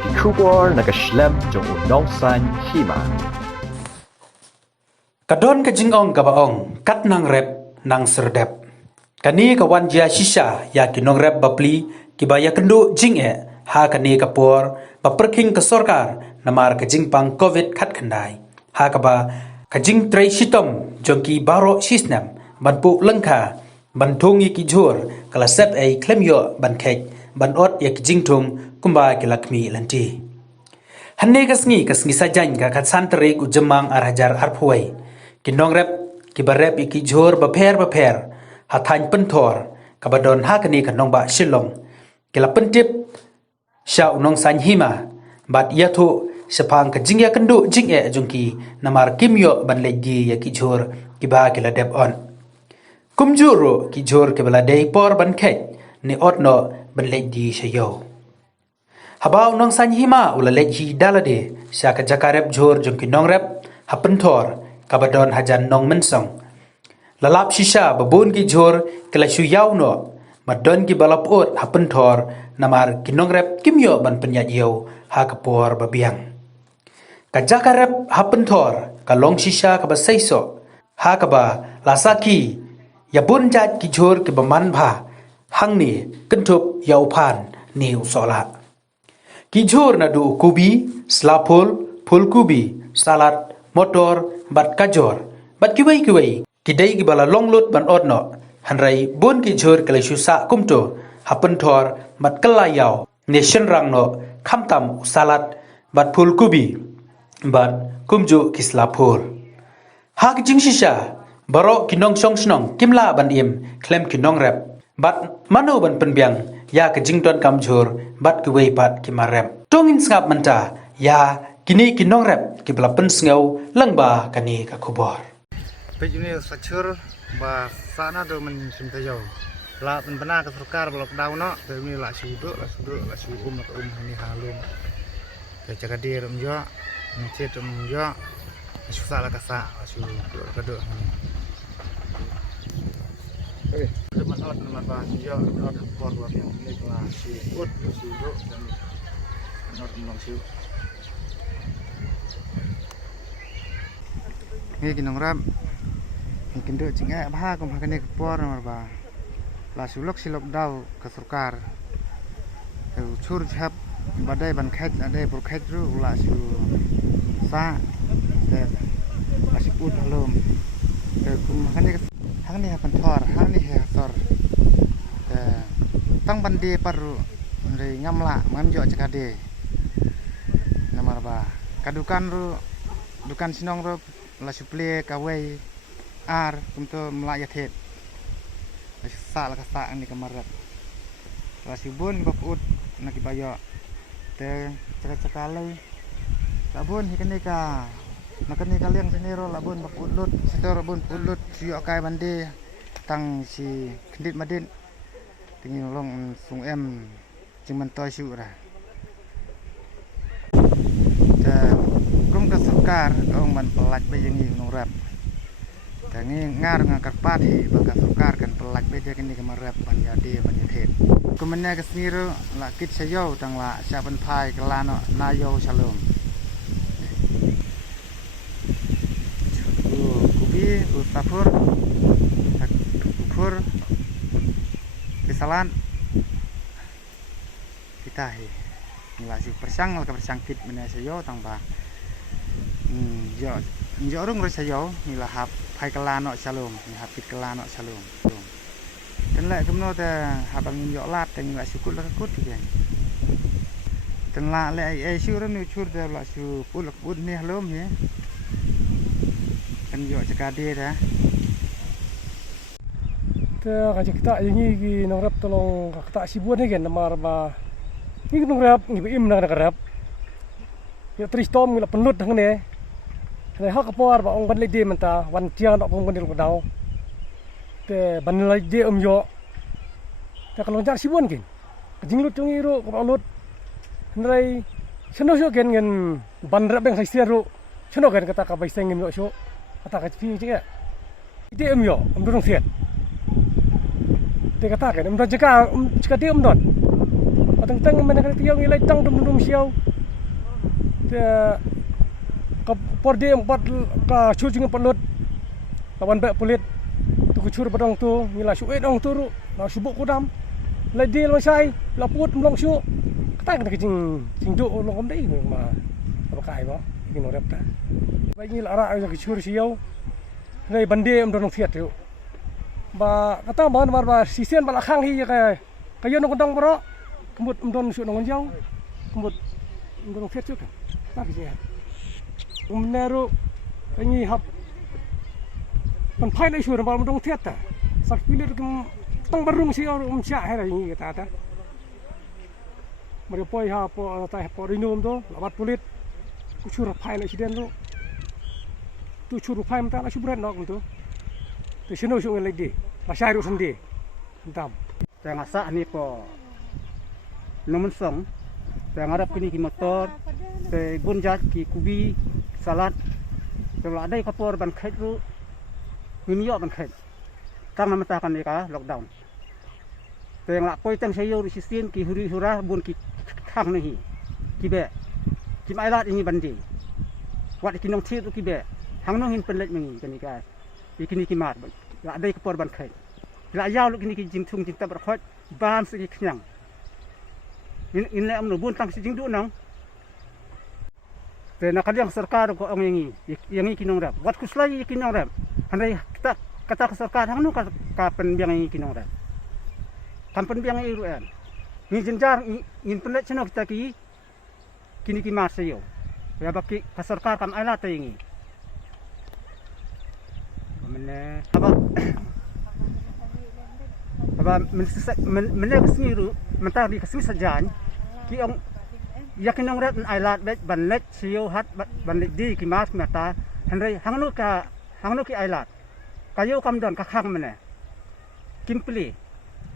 ki kubor na kaslem jong unong san hima. Kadon ka jingong ka baong kat nang rep nang serdep. Kani ka wan jia shisha ya kinong rep bapli ki baya kendu jing ha kani ka por ba perking ka sorkar namar ka jingpang covid khat khandai. Ha ka ba ka jing trai shitom jong ki baro sisnam ban pu lengkha ban thungi ki jur kala sep ai klemyo ban khek ban ot ya ki jing thung kumba ki lakmi lanti. Hanne kasngi sajan ka katsan terik ujemang arhajar arphuai. Kinong rep ki barep iki jor baper hatany pentor kabadon hakani kanong ba shilong kila pentip sha unong san hima bat yathu sepang ka jingya kendu jingye jungki namar kimyo ban legi ya ki jor ki ba kila dep on kumjuro ki jor ke bala dei por ban khet ni otno ban legi shayo habau nong san hima ula legi dalade sha ka jakarep jor jungki nong rep hapentor kabadon hajan nong mensong lalap shisha babun ki jor kala shu yaw no madon ki balap ot hapen thor namar kinong rep kimyo ban penyat yaw ha kapor babiang kajaka rep hapen thor kalong shisha ka basaiso ha ka ba lasaki yabun jat ki jor ki baman bha hangni kentup yaw phan ni usola ki jor na du kubi slapul fulkubi salad motor bat kajor bat kiwai kidai ki bala longlut ban odno hanrai bon ki jor kale shusa kumto hapen thor bat kalayaw nation rangno khamtam salat bat phul kubi bat kumju kisla phul ha ki jingshisha baro kinong song snong kimla ban im klem kinong rep bat mano ban penbiang ya ke jington kam jor bat kiwai bat kimarem tongin ngap manta ya kini kinong rep ki bala pen sngau langba kani ka khubor Pej ini sacur ba sana do men simtayo la pen bana ka sarkar blok daw no te ini la sudu la hani halum ke jaga dir yo ngcet yo susah la kasa su kado hani man ot man ba yo ot por wa ni la si ut sudu dan ot nong su ni kinong ram mungkin dek cingak bah kau makan ni kepor marba, la silok daw ke surkar, cur jap badai ban kait ada berkait ru la su sa, la si ud halom, kau makan ni hang ni hapan thor, hang ni hator, tang bandi paru, dari ngamla ngamjo cekade, namarba, kadukan ru, dukan sinong ru, la suple kawai. Ar untuk melayat het, sa la kasa ni kamarat, rasibun bakut nak ibayo, te cakap-cakalai, labun hikani ka, nakani kaliang seniro labun bakut lut, setor labun ulut siok kai bandi, tang si kendit madin, tingin long sung em, cuman toy syura. Te kum ka surkar, ong man pelaj bayangi nurap. Tangi ngar ngakar padi bangka surkar kan pelak beja kini kemarap panjadi panjathet kumenya kesniru la kit sayo tang la siapan pai kelano nayo shalom kubi ustafur kupur kisalan kita he la si persang la persang kit menya sayo tang ba yo rung sayo ni la hap hai kelano shalom ni hapit kelano shalom dan lek kemno te habang yo lat teng la sukut la kut ge dan la lek ai syur ni syur te la su pul kut ni halom ye kan yo cekade dah te ka kita ini ki nongrap tolong ka sibuan gen namar ba ni nongrap ni im na karap yo tristom la penlut hang neในห้องกระป๋อบอกองบันเลยดีมันตาวันเที่ยงดอกพงบันเดียวกับดาวแต่บันเลยดีเยอะแต่kalau cari sibuan kan jing lut jungi ru kalau lut nilai chano syo gen gen ban rap beng sai ru chano gen kata ka bai seng gen yo syo kata ka pi je ide yo durung siat te kata kan jaga jika dia don teng mana kan tiang ilai tang dum siau te ka porde empat ka chujing pelut lawan bek pulit tu kucur badong tu ngila suet ong tu ru la subuk kudam la deal masai la put mlong su kata kan jing do long kom dei ma apa kai ba ini norep ta ba ngil ara ya kucur siau nei bande am dong fiat tu ba kata ban ba sisen ba khang hi ka yo nong dong bro kembut am su nong jauh kembut am dong fiat tu kan ta ki ya umneru ini hapมันไพ่ในช่วยเราไม่ต้องเทียบแต่สักปีเดียวก็ต้องบรรลุสิ่งที่เราเชื่อให้อะไรอย่างนี้แต่มาเดี๋ยวปล่อยหาปล่อยแต่ปล่อยดินมตัวระบาดผลิตกูช่วยเราไพ่ในชีเดนตัวตัวช่วยเราไพ่มันแต่ละช่วยเบรนนอกมันตัวแต่ฉันรู้ช่วยอะไรดีมาใช้รู้สันดีตาม แต่งาสะนี่ก็นมันสองแต่งารับกินกิมอเตอร์แต่บุญจัดกิคูบีสลัดแต่ละได้ข้าวปอร์บันเค็ดรู้มียอดมันเข็ดตั้งน้ำตากันเลยกะล็อกดาวน์แต่ยังละปอยตั้งใช้โยริสิเซียนกี่ฮุริฮุระบุญกี่ข้างนี่กี่เบะกี่ไม้ลาดอย่างนี้บันดีวัดกินน้องเทียบกี่เบะหางน้องหินเป็นเล็กมึงกันนี่กะอีกนี่กี่มาดละได้กระปอบันเข็ดละยาวลูกนี่กี่จิมทุ่งจิมตะบะคอยบ้านสิกี่ขยังอินเลยอำนวยบุญตั้งสิจิงดูน้องแต่นักเรียนสกัดก็เอาอย่างนี้กินน้องแบบวัดกุศลยี่กินน้องแบบAndai kata keserkaan hang nu kapan biang ini kinong dah. Kapan biang ini ruan. Ni jenjar ni penat cina kita kini ki mas yo. Ya baki keserkaan kam ala ta ini. Mana apa men kesini ru mentah di kesini sajan ki ong yakin ong rat ailat bet banlet sio hat banlet di ki mas mata handai hang nu hang nu ki ailat kayu kam don ka khang mane kimpli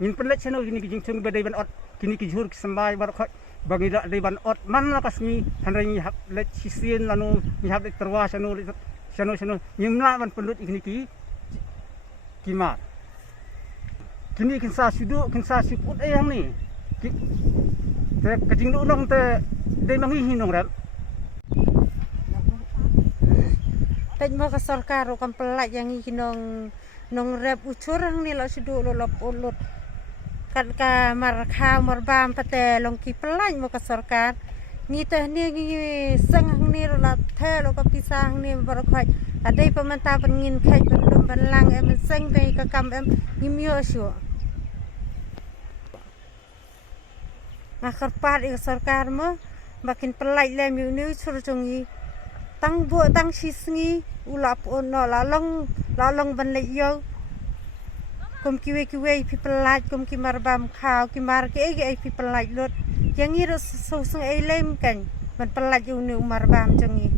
min penlet cheno kini ki jingchung bedai ban ot kini ki jhur ki sambai bar khoi bagi da dei ban ot man la kasni hanrai ni hak let sisien lanu ni hak let terwa chano nyimla ban penlut kini ki mar kini kin sa siput ayang ni te kajing du nong te dei mangi hinong ratแต่เมื่อกสรการเรากำปลายอย่างนี้น้องเร็บอุชรังนี่เราสุดเราหลบอดหลุดกันกามารข้าวมารบามปะแต่ลงกีปลายเมื่อกสรการนี่แต่เนี่ยสังหังนี่เราละเท่เราก็พิสังนี่บริคอยอะไรประมาณตาเป็นเงินใครเป็นลมเป็นลังมันสังไปกับกำยิ้มเยอะชัวอาคาร์ปาร์อีกสรการมั้งมากินปลายแล้วมีนิ้วชุดจงยีตั้งบัวตั้งชิสงี้อุลาปอนลาลงบันเลยโยกุมกิเวพิปลายกุมกิมารบามข่าวกิมารกิเอพิปลายรถอย่างนี้เราส่งไอเล่มกันมันปลายอยู่ในมารบามจังงี้